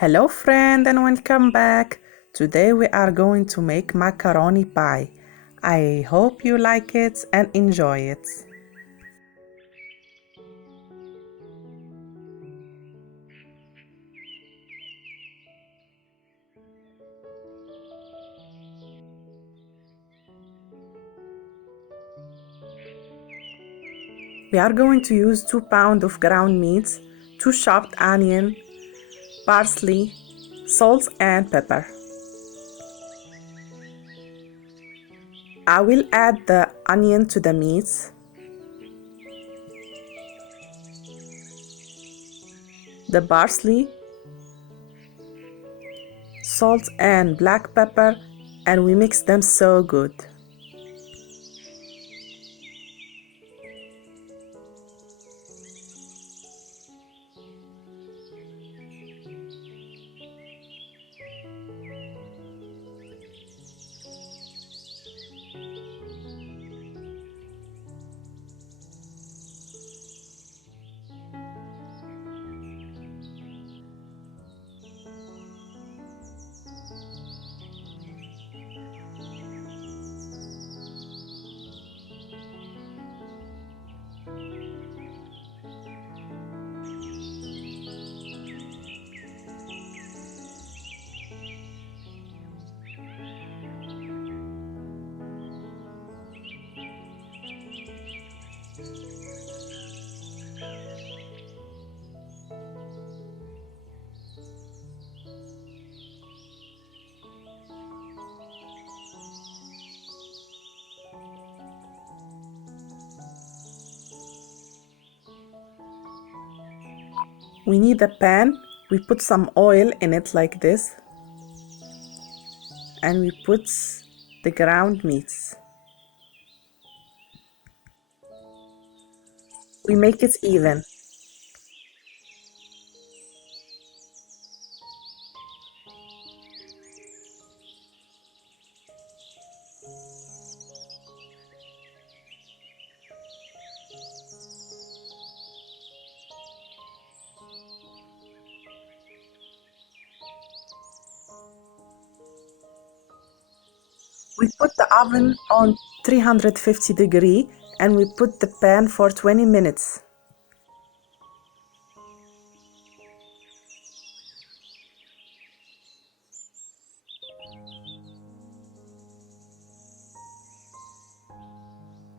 Hello friend and welcome back. Today we are going to make macaroni pie. I hope you like it and enjoy it. We are going to use 2 pounds of ground meat, 2 chopped onion, parsley, salt and pepper. I will add the onion to the meat. The parsley, salt and black pepper, and we mix them so good. We need a pan. We put some oil in it like this. And we put the ground meats. We make it even. We put the oven on 350 degrees and we put the pan for 20 minutes.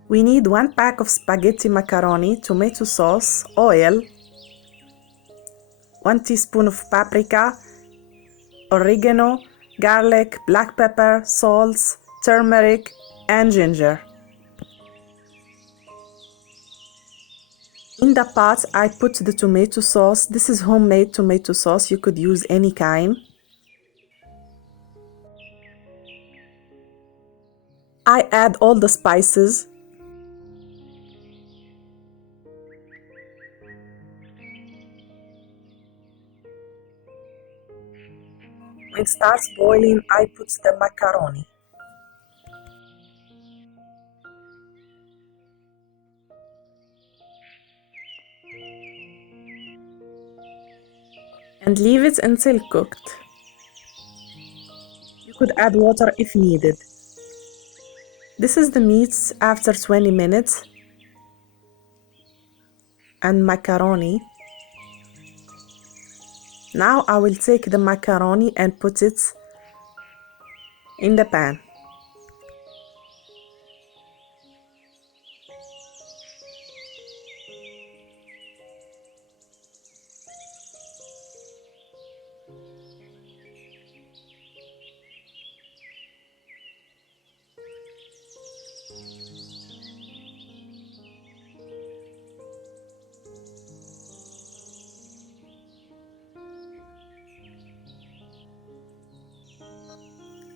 We need 1 pack of spaghetti macaroni, tomato sauce, oil, 1 teaspoon of paprika, oregano, garlic, black pepper, salt, turmeric, and ginger. In the pot, I put the tomato sauce. This is homemade tomato sauce. You could use any kind. I add all the spices. When it starts boiling, I put the macaroni. And leave it until cooked. You could add water if needed. This is the meat after 20 minutes and macaroni. Now I will take the macaroni and put it in the pan.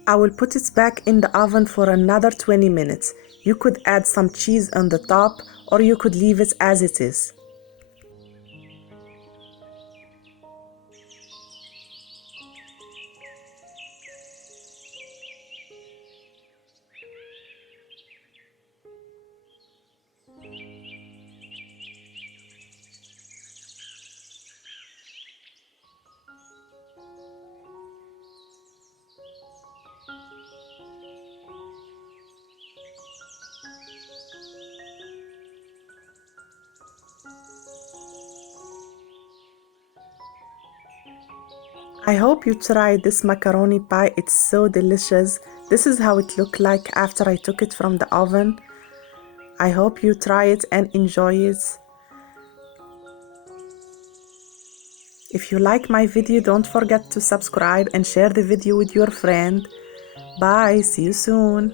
I will put it back in the oven for another 20 minutes. You could add some cheese on the top or you could leave it as it is. I hope you try this macaroni pie. It's so delicious. This is how it looked like after I took it from the oven. I hope you try it and enjoy it. If you like my video, don't forget to subscribe and share the video with your friend. Bye, see you soon.